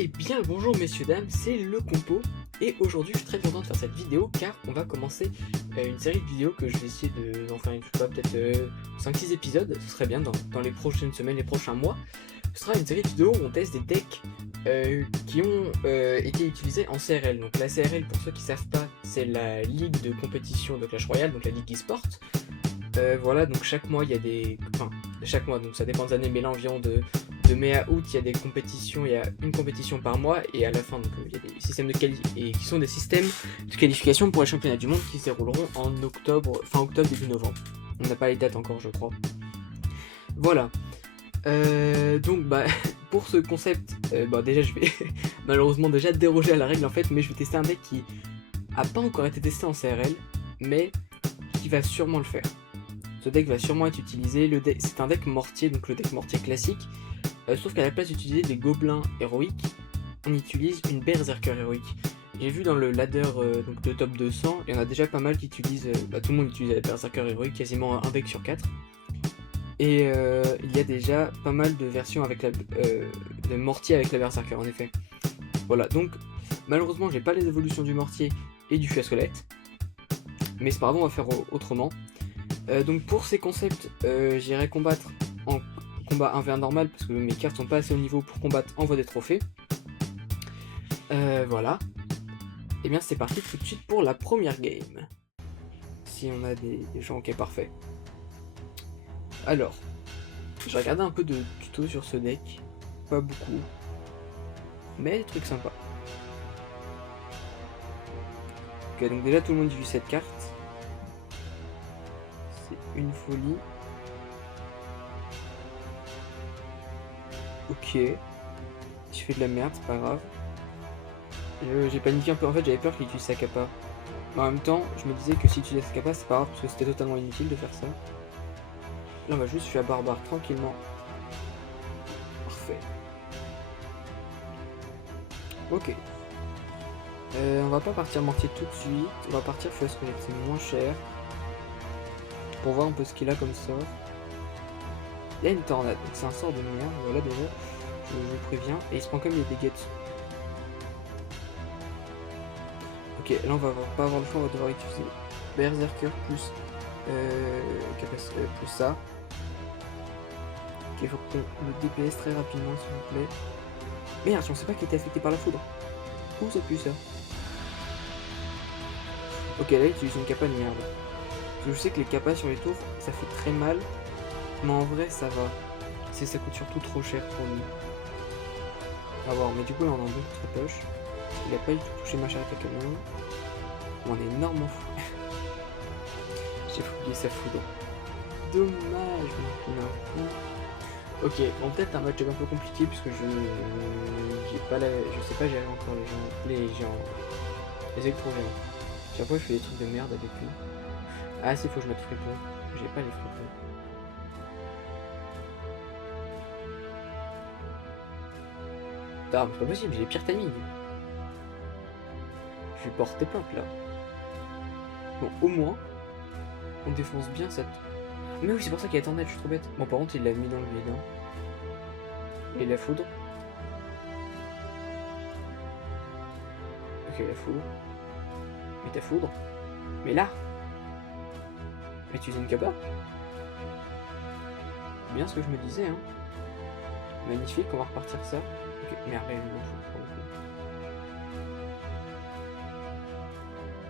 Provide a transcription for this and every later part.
Eh bien bonjour messieurs dames, c'est le Compo et aujourd'hui je suis très content de faire cette vidéo car on va commencer une série de vidéos que je vais essayer d'en faire peut-être 5-6 épisodes, ce serait bien dans les prochaines semaines, les prochains mois. Ce sera une série de vidéos où on teste des decks qui ont été utilisés en CRL. Donc la CRL, pour ceux qui ne savent pas, c'est la ligue de compétition de Clash Royale, donc la ligue e-sport. Voilà, donc chaque mois il y a des... Enfin, chaque mois, donc ça dépend des années, mais là environ de mai à août, il y a des compétitions, il y a une compétition par mois, et à la fin, donc il y a des systèmes de qui sont des systèmes de qualification pour les championnats du monde qui se dérouleront en octobre, fin octobre, début novembre. On n'a pas les dates encore, je crois. Voilà. Donc pour ce concept, déjà je vais malheureusement déjà déroger à la règle en fait, mais je vais tester un deck qui a pas encore été testé en CRL, mais qui va sûrement le faire. Ce deck va sûrement être utilisé, c'est un deck mortier, donc le deck mortier classique, sauf qu'à la place d'utiliser des gobelins héroïques, on utilise une berserker héroïque. J'ai vu dans le ladder donc de top 200, il y en a déjà pas mal qui utilisent, tout le monde utilise la berserker héroïque, quasiment un deck sur 4. Et il y a déjà pas mal de versions avec de mortier avec la berserker en effet. Voilà, donc malheureusement j'ai pas les évolutions du mortier et du feu à squelette, mais c'est pas grave, on va faire autrement. Donc pour ces concepts, j'irai combattre en combat 1v1 normal parce que mes cartes sont pas assez au niveau pour combattre en voie des trophées. Voilà. Et bien c'est parti tout de suite pour la première game. Si on a des gens, ok parfait. Alors, j'ai regardé un peu de tutos sur ce deck, pas beaucoup, mais des trucs sympas. Ok, donc déjà tout le monde utilise cette carte. C'est une folie. Ok, je fais de la merde, c'est pas grave. J'ai paniqué un peu, en fait j'avais peur qu'il utilise sa capa. Mais en même temps, je me disais que s'il utilisait sa capa, c'est pas grave parce que c'était totalement inutile de faire ça. Là on va juste faire barbare tranquillement. Parfait. Ok. On va pas partir mortier tout de suite, on va partir feu à squelette, c'est moins cher. Pour voir un peu ce qu'il a comme sort. Il y a une tornade, donc c'est un sort de merde, voilà déjà, je vous préviens, et il se prend comme des dégâts dessus. Ok, là on va pas avoir le choix, on va devoir utiliser Berserker plus plus ça. Ok, il faut qu'on le DPS très rapidement s'il vous plaît. Merde, on sait pas qu'il était affecté par la foudre. Où ça pue ça? Ok, là il utilise une capa de merde. Parce que je sais que les capas sur les tours, ça fait très mal. Mais en vrai ça va. Ça coûte surtout trop cher pour lui. On va voir, mais du coup là on a un deux très poche. Il a pas du tout touché ma charrette à canon. On est énormément fou. J'ai oublié sa foudre. Dommage maintenant. Ok, bon peut-être un match un peu compliqué puisque je sais pas gérer encore les géants. Les électro-géants. Chaque fois je fais des trucs de merde avec lui. Ah si, faut que je mette fripon. J'ai pas les fripons. Ah, mais c'est pas possible, j'ai les pires timings. Je vais porter plainte là. Bon, au moins, on défonce bien cette... Mais oui, c'est pour ça qu'il y a tornade, je suis trop bête. Bon, par contre, il l'a mis dans le vide. Et la foudre. Ok, la foudre. Mais ta foudre. Mais là. Mais tu utilises une capa. Bien ce que je me disais, hein. Magnifique, on va repartir ça. Ok, merde, il m'en fout pour le coup.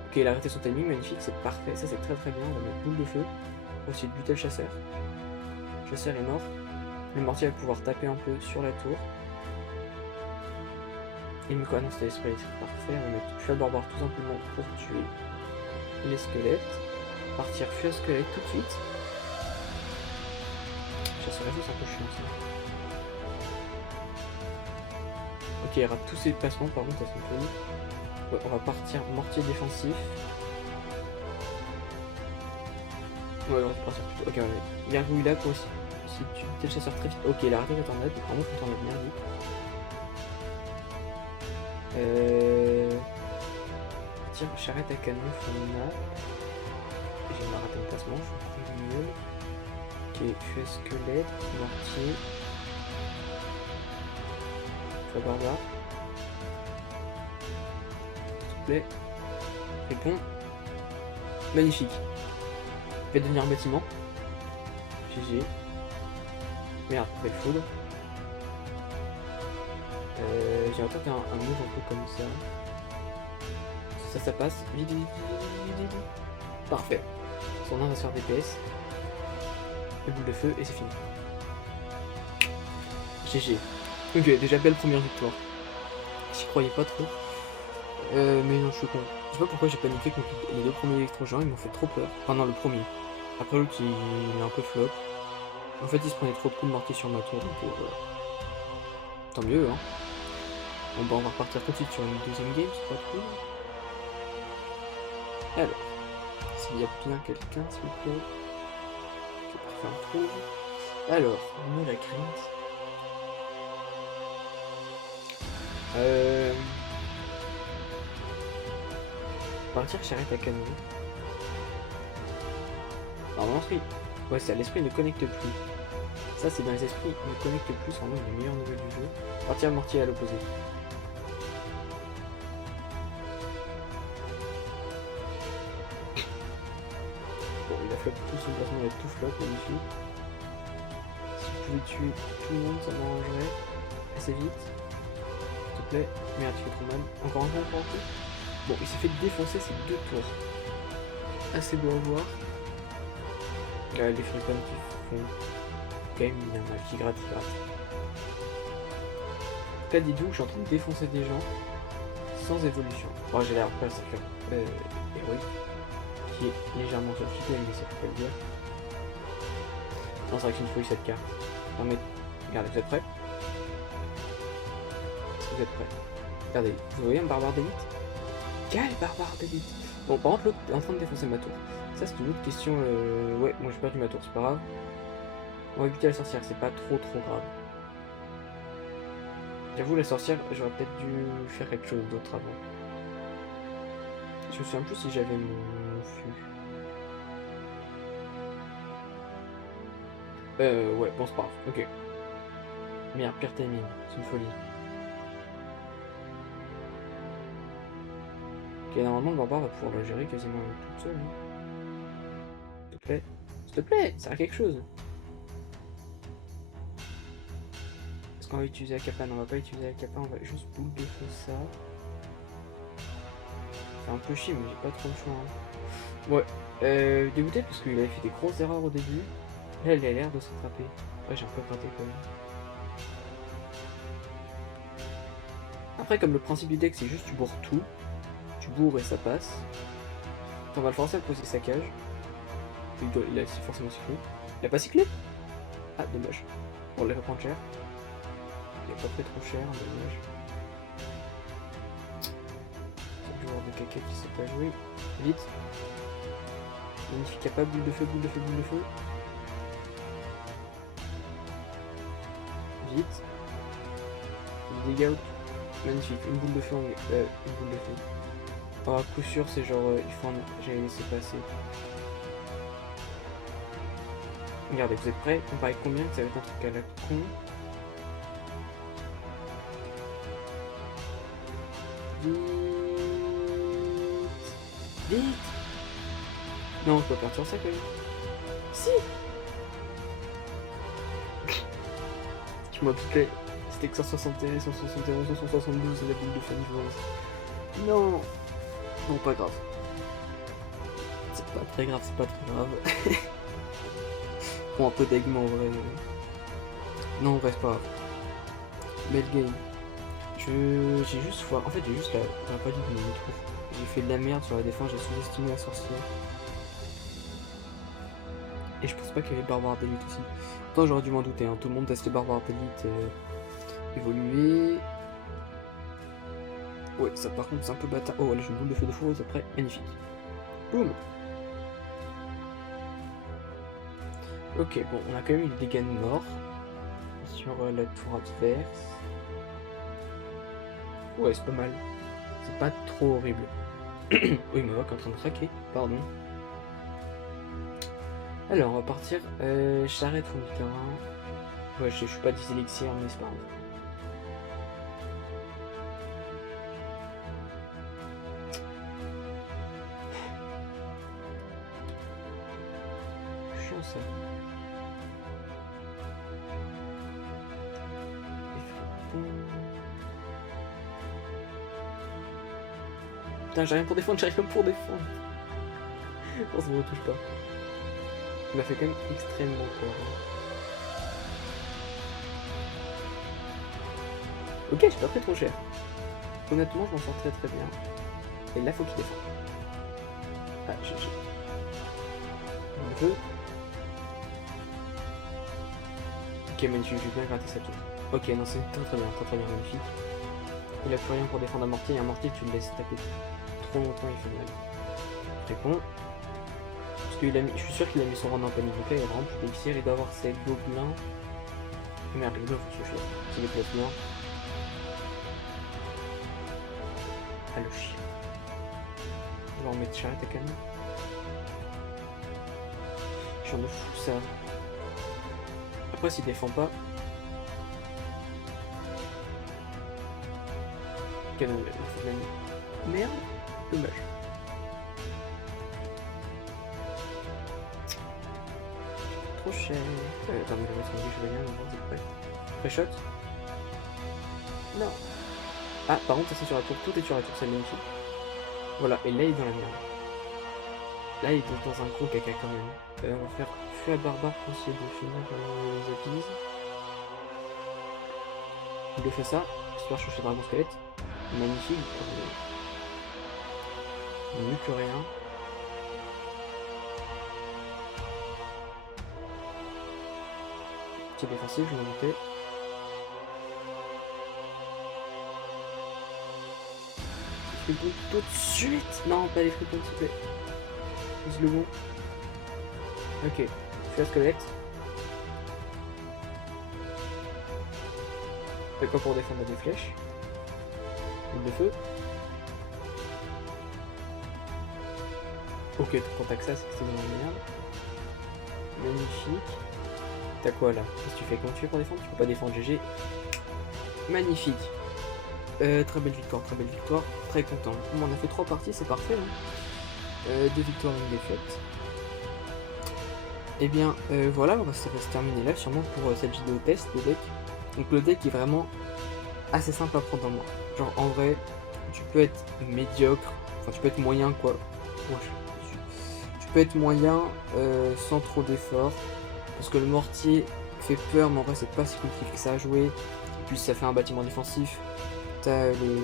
Ok, il a arrêté son timing, magnifique, c'est parfait, ça c'est très très bien, on va mettre boule de feu. On va aussi buter le chasseur. Le chasseur est mort. Le mortier va pouvoir taper un peu sur la tour. Il met quoi? Non, c'était l'esprit, c'est parfait. On va mettre feu à barbare tout simplement pour tuer les squelettes. Partir feu à squelette tout de suite. Chasseur à feu, c'est un peu chiant ça. Ok, il rate tous ses placements par contre à son tour. Ouais, on va partir mortier défensif. Ouais, on va partir plutôt. Ok, ouais. Gargouille là toi aussi. Si tu es le chasseur très vite. Ok, il a arrêté la tornade. Vraiment, une tornade merdique. Tire charrette à canon, Fona. J'ai raté mon placement, je fais mieux. Ok, feu squelette, mortier. Feu barbare. plaît. Réponds. Magnifique. Fait devenir un bâtiment. GG. Merde, belle foudre. J'ai l'impression qu'il y a un move un peu comme ça. Ça passe. Vite, vite, vite, vite, vite. Parfait. Son arme va se faire DPS. Le boule de feu et c'est fini. GG. Ok, déjà belle première victoire. J'y croyais pas trop. Mais non, je suis con. Je sais pas pourquoi j'ai paniqué contre les deux premiers électro-géants, ils m'ont fait trop peur. Enfin non, le premier. Après l'autre, il est un peu flop. En fait, il se prenait trop de coups de mortier sur ma tour, donc tant mieux, hein. Bon bah on va repartir tout de suite sur une deuxième game, c'est pas cool. Alors, s'il y a bien quelqu'un, s'il vous plaît, qui préfère un trouve. Alors, on a la crainte. Partir charrette à canon. Normalement, l'esprit. Ouais, c'est à l'esprit ne connecte plus. Ça, c'est dans les esprits ne connecte plus, c'est vraiment une des meilleures nouvelles du jeu. Partir mortier à l'opposé. Bon, il a flop tout son placement, il a tout flop, magnifique. Si je pouvais tuer tout le monde, ça m'arrangerait. Assez vite. S'il te plaît. Merde, tu fais trop mal. Encore un peu. Bon, il s'est fait défoncer ces deux tours. Assez beau à voir. Là, les fripons qui font quand même bien mal, qui gratte. Là, dis-donc, je suis en train de défoncer des gens sans évolution. Bon, j'ai l'air pas sacré héroïque, qui est légèrement surfité, mais ça peut pas le dire. Non, c'est vrai que c'est une fouille cette carte. Non, mais regardez, vous êtes prêts? Est-ce que vous êtes prêts? Regardez, vous voyez un barbare d'élite? Quel barbare d'élite! Bon, par contre, l'autre est en train de défoncer ma tour. Ça, c'est une autre question. Ouais, moi j'ai perdu ma tour, c'est pas grave. On va buter la sorcière, c'est pas trop grave. J'avoue, la sorcière, j'aurais peut-être dû faire quelque chose d'autre avant. Je me souviens plus si j'avais mon fût. Ouais, bon, c'est pas grave, ok. Merde, pire timing, c'est une folie. Ok, normalement, le barbare va pouvoir la gérer quasiment toute seule. Hein. S'il te plaît, ça a quelque chose. Est-ce qu'on va utiliser la capa? Non, on va pas utiliser la capa, on va juste boule de feu ça. C'est un peu chier, mais j'ai pas trop le choix. Hein. Ouais, dégoûté parce qu'il avait fait des grosses erreurs au début. Là, il a l'air de s'attraper. Ouais, j'ai un peu raté quand même. Après, comme le principe du deck, c'est juste tu bourres tout. Tu bourres et ça passe. On va le forcer à poser sa cage. Il a forcément cyclé. Il a pas cyclé? Ah, dommage. Bon, il va prendre cher. Il a pas fait trop cher, dommage. C'est le joueur de caca qui sait pas jouer. Vite. Magnifique capable, boule de feu. Vite. Il dégâts. Magnifique, une boule de feu. Une boule de feu. À coup sûr, c'est genre, il faut j'allais laisser passer. Regardez, vous êtes prêts? On paraît combien que ça va être un truc à la con? Vite! Non, je peux pas partir ça quand même. Si! Je m'en doutais. C'était que 161, 171, 172 la boule de feu de Non! Non, pas grave. C'est pas très grave. Bon, un peu d'egg, en vrai. Non, en vrai, c'est pas grave. Belle game. J'ai juste foiré. En fait, j'ai juste pas dit de mon trou. J'ai fait de la merde sur la défense, j'ai sous-estimé la sorcière. Et je pense pas qu'il y avait barbare d'élite aussi. Pourtant, j'aurais dû m'en douter. Hein. Tout le monde teste le barbare d'élite évolué. Ouais, ça par contre, c'est un peu bâtard. Oh, allez, j'ai une boule de feu de fourreuse après. Magnifique. Boum! Ok, bon, on a quand même eu des dégâts de mort sur la tour adverse. Ouais, c'est pas mal. C'est pas trop horrible. Oui, Mohawk est en train de craquer, pardon. Alors, on va partir. Charrette fond du terrain. Ouais, je suis pas 10 élixirs, mais c'est pas grave. ça. Putain, j'ai rien pour défendre, j'ai rien pour défendre. Non, ça me retouche pas. Il m'a fait quand même extrêmement peur. Ok, j'ai pas pris trop cher. Honnêtement, je m'en sors très très bien. Et là, faut qu'il défende. Ah, GG. On veut. Ok, magnifique, j'ai bien gratté sa tour. Ok, non, c'est très très bien, magnifique. Il a plus rien pour défendre un mortier, et un mortier, tu le laisses taper trop longtemps, il fait mal. Très con. Parce qu'il a mis, je suis sûr qu'il a mis son rang en panique, donc là, il est vraiment plus d'élixir, il doit avoir ses gobelins. Merde, les gobelins, faut suffire. S'il est place noire. Ah, le chien. On va en mettre charrette à canon. J'en ai fou ça. Après, s'il défend pas. Canon, il faut de la nuit. Merde, dommage. Trop cher. Attends, mais je vais mettre un chevalier, mais c'est prêt. Pré-shot. Non. Ah, par contre, ça c'est sur la tour. Tout est sur la tour, c'est magnifique. Voilà, et là il est dans la merde. Là il est dans un gros caca quand même. On va faire feu à barbare pour essayer de finir les appises. Il lui fait ça, histoire de chercher dragon squelette. Magnifique. Mieux que rien. Petit défensif, je vais monter. Fripon tout de suite. Non, pas les fripons s'il te plaît. Use le bon. Ok, je suis à squelette. Fais quoi pour défendre des flèches? Boule de feu. Ok, ton contact ça, c'est que c'est dans la merde. Magnifique. T'as quoi là? Qu'est-ce que tu fais? Comment tu fais pour défendre? Tu peux pas défendre, GG. Magnifique. Très belle victoire, très content. On a fait 3 parties, c'est parfait. Hein. 2 victoires et une défaite. Et bien voilà, ça va se terminer là sûrement pour cette vidéo test de deck. Donc le deck est vraiment assez simple à prendre en main. Genre en vrai, tu peux être médiocre, enfin tu peux être moyen quoi. Tu peux être moyen sans trop d'efforts. Parce que le mortier fait peur, mais en vrai c'est pas si compliqué que ça à jouer. Et puis ça fait un bâtiment défensif. T'as les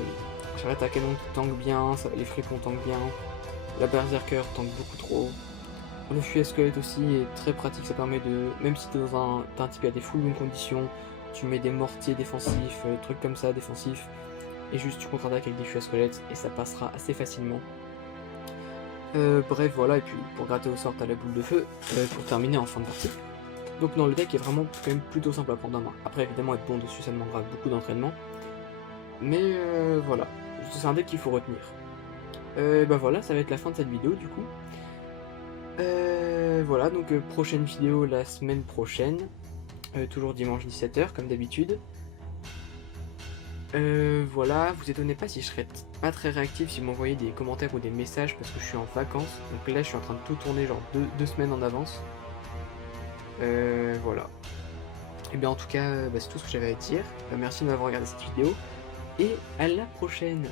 charrettes à canon qui tankent bien, les fripons tankent bien. La berserker tank beaucoup trop. Le fui à squelette aussi est très pratique, ça permet de... Même si t'es dans un type qui a des full bonnes conditions, tu mets des mortiers défensifs, trucs comme ça défensifs, et juste tu contre-attaques avec des fui à squelette et ça passera assez facilement. Bref voilà, et puis pour gratter au sort t'as la boule de feu pour terminer en fin de partie. Donc non, le deck est vraiment quand même plutôt simple à prendre en main. Après évidemment être bon dessus ça demandera beaucoup d'entraînement. Mais voilà, c'est un deck qu'il faut retenir. Bah voilà, ça va être la fin de cette vidéo du coup. Voilà, donc prochaine vidéo la semaine prochaine. Toujours dimanche 17 h comme d'habitude. Voilà, vous étonnez pas si je serais pas très réactif si vous m'envoyez des commentaires ou des messages parce que je suis en vacances. Donc là je suis en train de tout tourner genre 2 semaines en avance. Voilà. Et bien en tout cas, c'est tout ce que j'avais à dire. Merci de m'avoir regardé cette vidéo. Et à la prochaine!